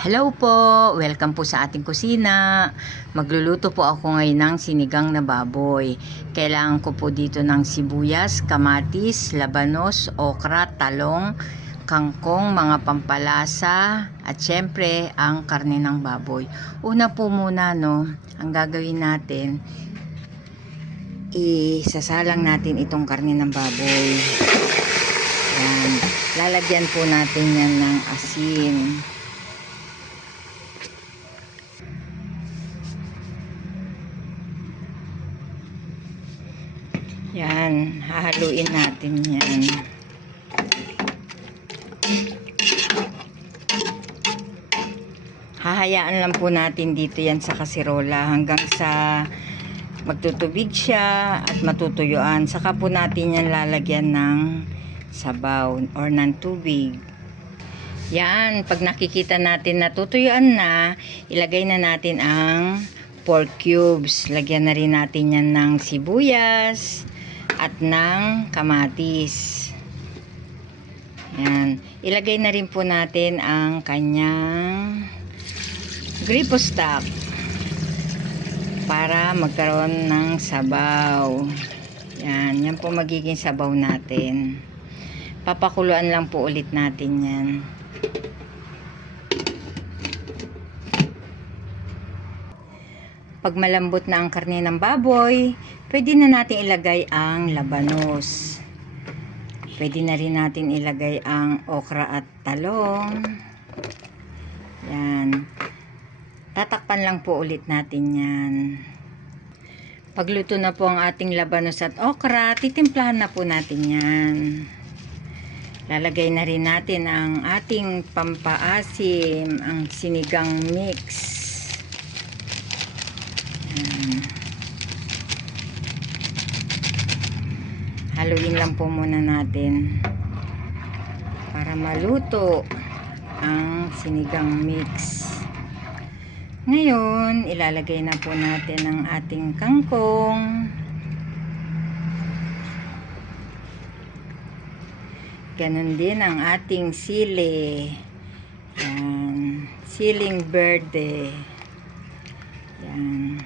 Hello po! Welcome po sa ating kusina. Magluluto po ako ngayon ng sinigang na baboy. Kailangan ko po dito ng sibuyas, kamatis, labanos, okra, talong, kangkong, mga pampalasa, at syempre ang karne ng baboy. Una po muna ang gagawin natin, isasalang natin itong karne ng baboy. Yan. Lalagyan po natin yan ng asin. Yan, hahaluin natin yan. Hahayaan lang po natin dito yan sa kasirola hanggang sa magtutubig siya at matutuyuan. Saka po natin yan lalagyan ng sabaw or ng tubig. Yan, pag nakikita natin na tutuyuan na, ilagay na natin ang pork cubes. Lagyan na rin natin yan ng sibuyas at ng kamatis. Yan. Ilagay na rin po natin ang kanyang gripo stock para magkaroon ng sabaw. Yan. Yan po magiging sabaw natin. Papakuluan lang po ulit natin yan. Pag malambot na ang karne ng baboy, pwede na natin ilagay ang labanos. Pwede na rin natin ilagay ang okra at talong. Yan. Tatakpan lang po ulit natin yan. Pagluto na po ang ating labanos at okra, titimplahan na po natin yan. Lalagay na rin natin ang ating pampaasim, ang sinigang mix. Haluin lang po muna natin para maluto ang sinigang mix. Ngayon, ilalagay na po natin ang ating kangkong. Ganon din ang ating sili. Yan. Siling verde. Yan.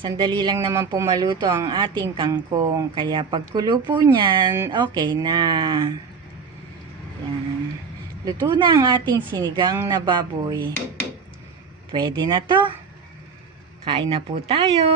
Sandali lang naman po maluto ang ating kangkong. Kaya pagkulo po niyan, okay na. Yan. Luto na ang ating sinigang na baboy. Pwede na to. Kain na po tayo.